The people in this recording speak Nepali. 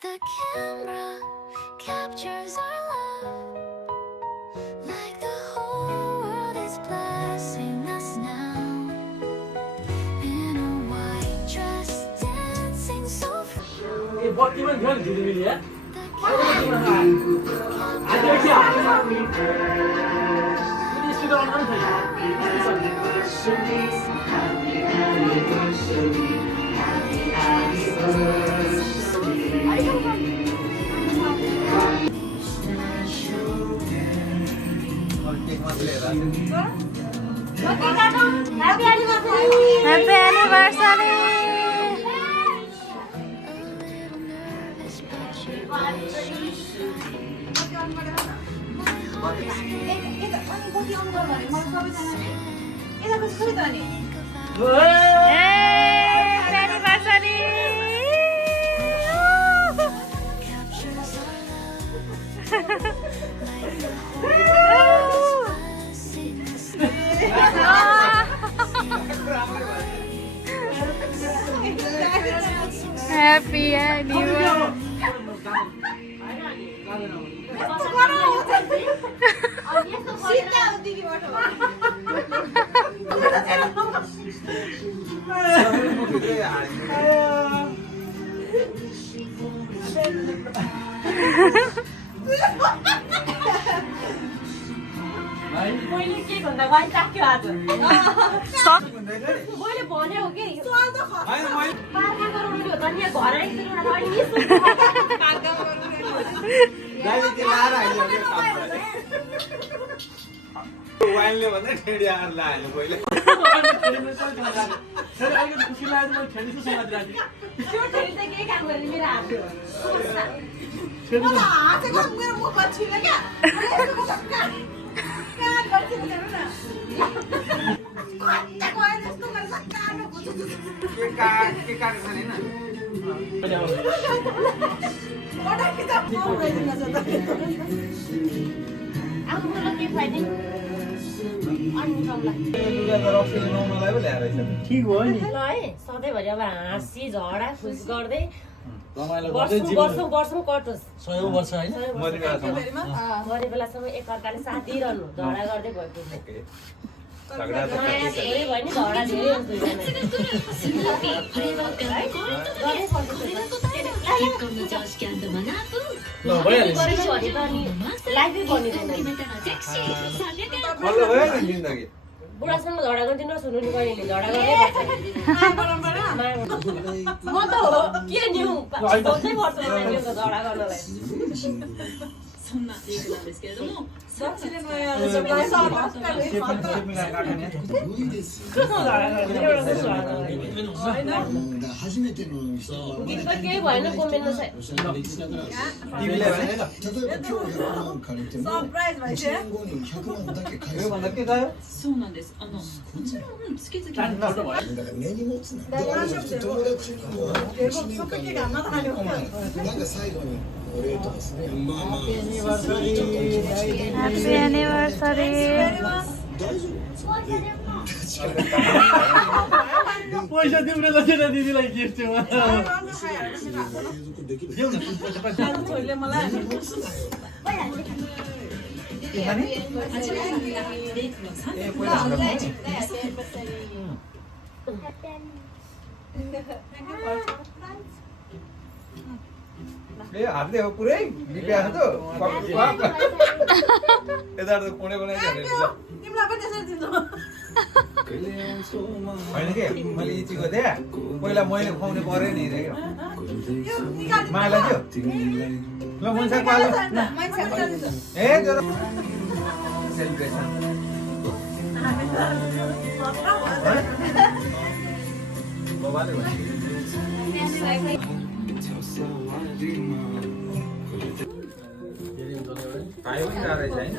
The camera captures our love, like the whole world is blessing us now. In a white dress, dancing so free. ये बहुत कीमत घर दे मिली है आज देखिए ये स्पीकर ऑन कर Happy anniversary! Happy anniversary! Happy anniversary! मैले के भन्दा गाई चाख्यो आज मैले भने हो कि स्वाद त पार्का गराउनु हो त नि घर एकचोटि गाडी पार्का गाडी के लाएर आइयो वाइनले भन्दा ठेडियार लायो पहिले सर आइको खुसी लाग्यो म खेल्नु छु समाज राजी त्यो ठेडी त के काम गर्ने मेरो हात खेल्नु म हातको मेरो मुख छिन क्या कान गर्छ नि हेर्नु न कता गए जस्तो गर्छ कान के काटेछ नि न ओडा कि त पौडेन छ त आफूलाई के फाइदा अनि कमला लुगा त रक्सीले नौनलाई पो ल्याएर छ ठीक भयो नि ल है सधैँभरि अब हाँसी झडा खुस गर्दै रमाइलो गर्दै जीवन वर्षौँ कटोस् 100 वर्ष हैन मरि बेलासम्म मरे बेलासम्म एकअर्काले साथ दिइरहनु झगडा गर्दै भएको झगडा त नयाँ धेरै भयो नि झगडा धेरै हुन्छ ल भइहाल्यो लाइफै बनिँदैन बल्ल भयो नि जिन्दगी बुढासँग झगडा गर्दै नसुन्नु नि कहिले झगडा गर्दै म त हो के न्यू बस्दै पर्छ मलाई यो झगडा गर्नलाई गीत त केही भएन कमेन्ट यो भन्दा के गयो そうなんです。好き好きなんです。だから根に持つな。だから友達にも1年間でなんか最後にお礼とですね。まあまあ。 Happy anniversary! 大丈夫。 पैसा तिम्रो लसेर दिदीलाई गिफ्ट दिउँ देऊ न पैसा पाइन्छ छोरीले मलाई ए हातले हो पुरै बिग्या छ त यता त कोणे कोणे तिमीलाई पनि त्यसरी दिन्छु होइन के मैले इचीको थिएँ पहिला मैले खुवाउने पऱ्यो नि माला थियो ल मुन्सा पालो ए जरो सेलिब्रेसन बाबाले खायो नि रहेछ होइन